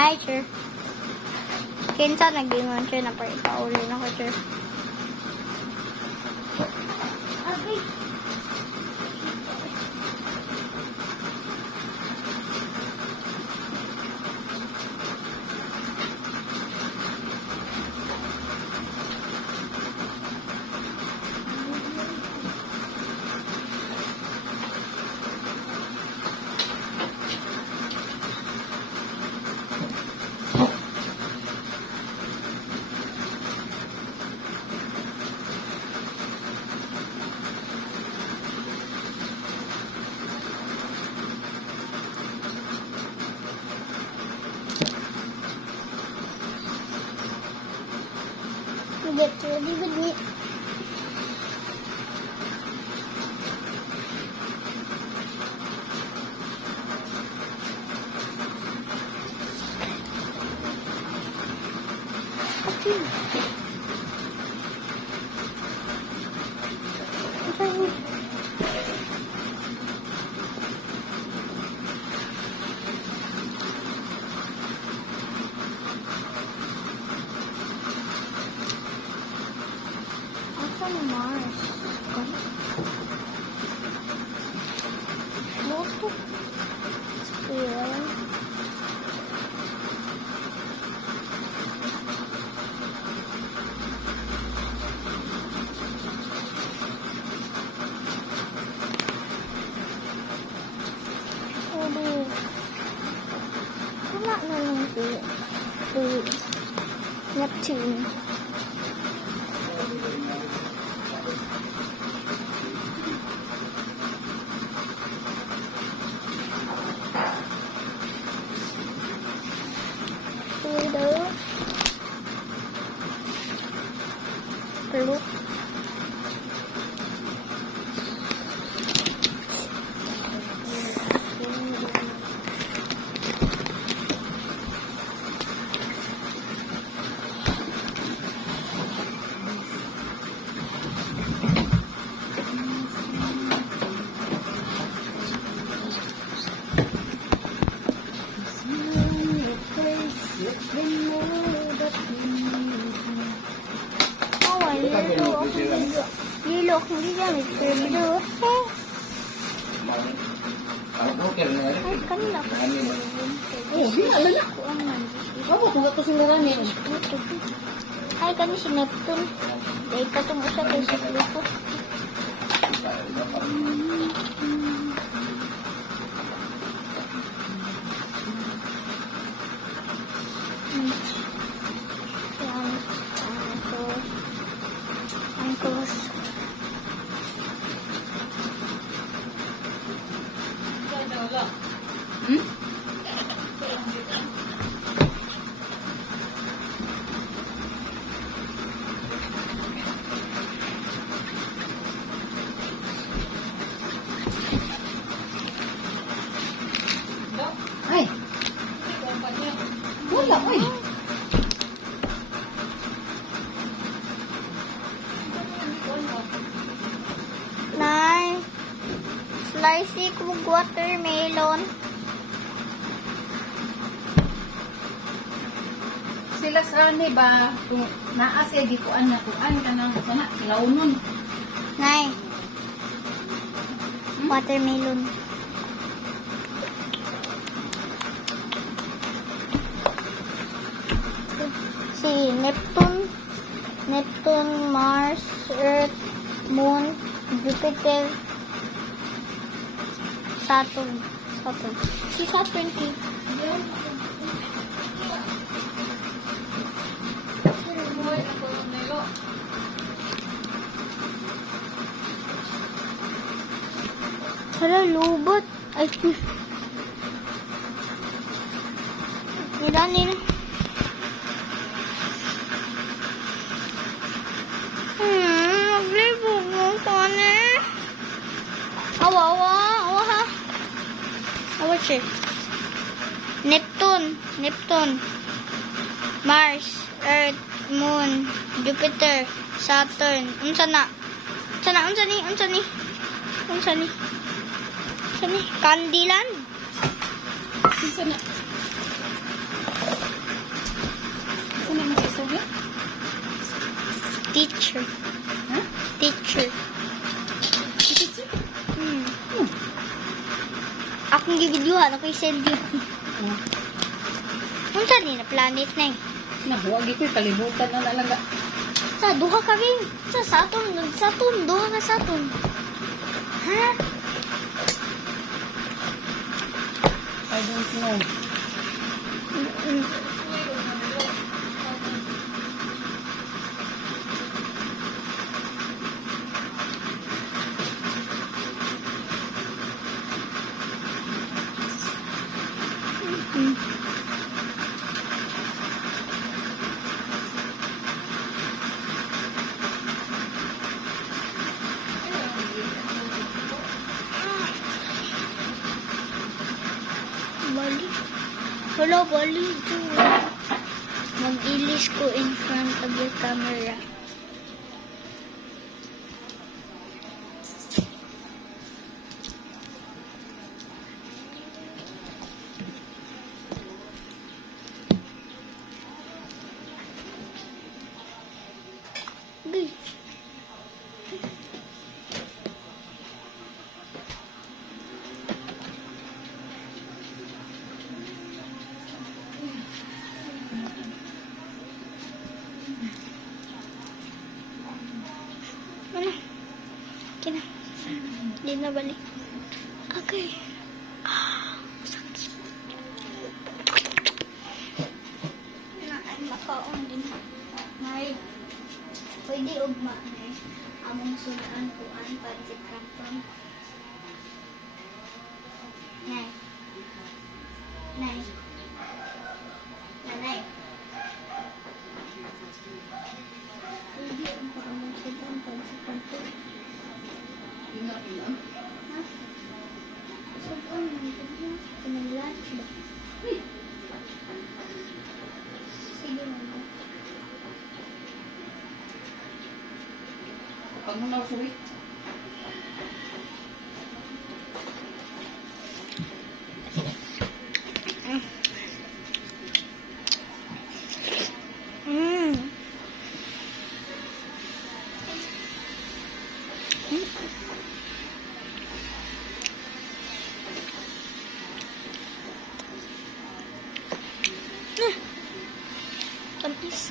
Hi, sir. Kinsa nag-ingon siya na pauli na ko, sir. Okay. Get ready with me. Mars. Most of here. Wala na lang to Neptune. Pluto. Lilo akong gigamit pero video. Ay, kanila ko. Alala. Ako, kung ito sila rami. Ay, kani si Neptune. Dahil katong usa kay si Pluto. Ay! Wala, ay! Nay, slicey kung watermelon. Sila sa ba, kung naasya di ko anak, kung ka nang sana, launon. Nay, watermelon. Si Neptune, Mars, Earth, Moon, Jupiter, Saturn. Si Saturn kay hala, lubot. Ay, nila. Naglibog mo ka na. Awa ha. Awa siya. Neptune, Mars, Earth, Moon, Jupiter, Saturn. Unsa ni? Kandilan? Sana. Teacher. Ha? Teacher. Teacher? Hmm. Akong gibidyuhan, ako i-send yun. Oh. Kung saan na planet na eh. Nahuwag ito, kalimutan na nalaga. Sa duha ka rin. Sa Saturn. Saturn. Duha ka Saturn. Ha? I don't know. Mm-mm. Mm. Bali. Wala, bali. Mag-ilis ko in front of your camera. Good. Ano? Kina. Di na balik. Okay. Sakit. Ay, makaon din. May pwede ugma na among sunaan kuan pancit canton. Nay. Nay. Nanay. Pwede ugma among sunaan pancit canton. Ingat, ingat. Ha? Sunaan man ito. Kanang lunch ba? Sige mama. Pag mo na suwi. Mm. Tamis.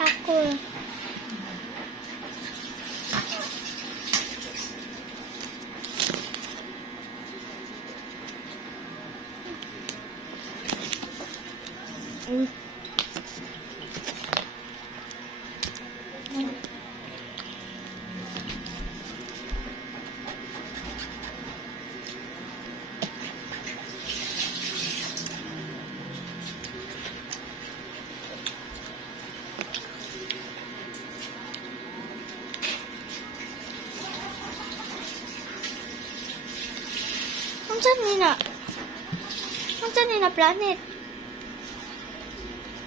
Ako. Unsa ni na planet?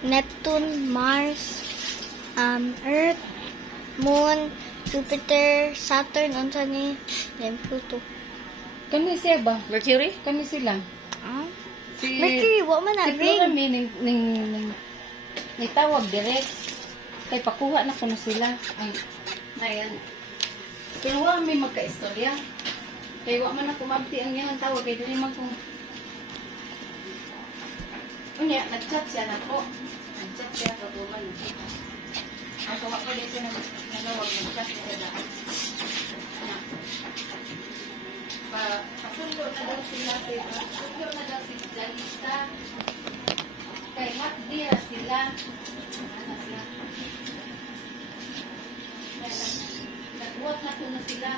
Neptune, Mars, Earth, Moon, Jupiter, Saturn, unsa ni? Then Pluto. Kani siya ba? Mercury? Kani sila. Ah? Si Mercury, wa man na si ring. Flora ning tawag direct. Kay pakuha na kuno sila ang ayan. Pero wa may magka-istorya. Kay wa man ako mabti ang iyang tawag kay dili man kung unya nag-chat siya na po. Nag-chat siya sa tuman. Ako wa ko dito na nanawag nag-chat siya daan. Pasundo na daw sila pasundo na daw si Jalisa. Kay makdira sila. Ano sila? Nagbuhat na kuno sila.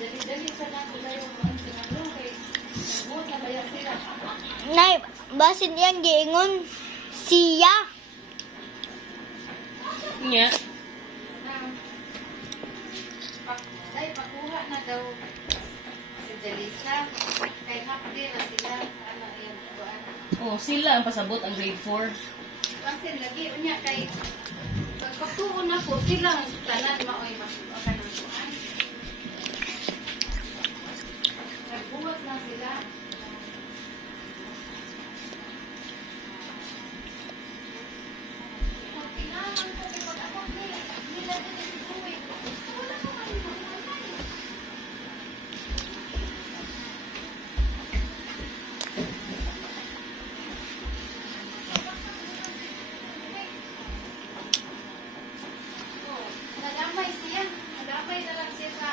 Dali-dali sa nato dayo ang sinaglo kay nagbuhat na bayan sila. Nay, basin yan giingon siya. Nya. Dahil pakuha na daw si Jalisa. Kay makdira sila. Ano yan? Kuan. Oh, sila ang pasabot ang grade 4. Kasi lagi unya kay pagpatuon na po sila tanan maoy masukan ng kuan. Nagbuhat na sila. Pag kinaman ko kay pag-abot nila din si Kuwi. Wala ko man mahimalay. Nadamay siya. Nadamay na lang siya sa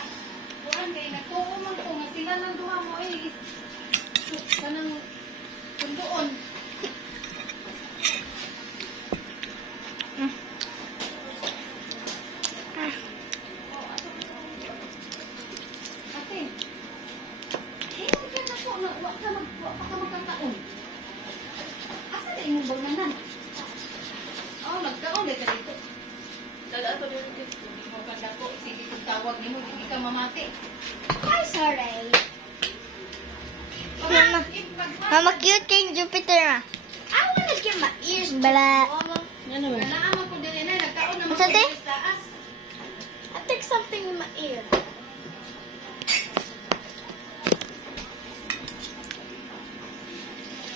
kuan kay nagtuo man ko nga sila nang duha mo ay kanang sunduon. Ate. Hingon ka na po na wa pa ka magkakaon. Asa na imong baganan? Oh, nagkaon dito dito. Dala to dito. Mo kada ko sige kung tawag nimo hindi ka mamati. Ay, sorry. Mama, cute kay Jupiter, ma. I wanna get my ears. Bala. Yan naman. Naaman ko dili na nagkaon naman Sa te? ko sa taas. I take something in my ear.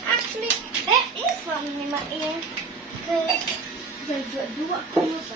Actually, that is something in my ear. Cause Dua ko na ba?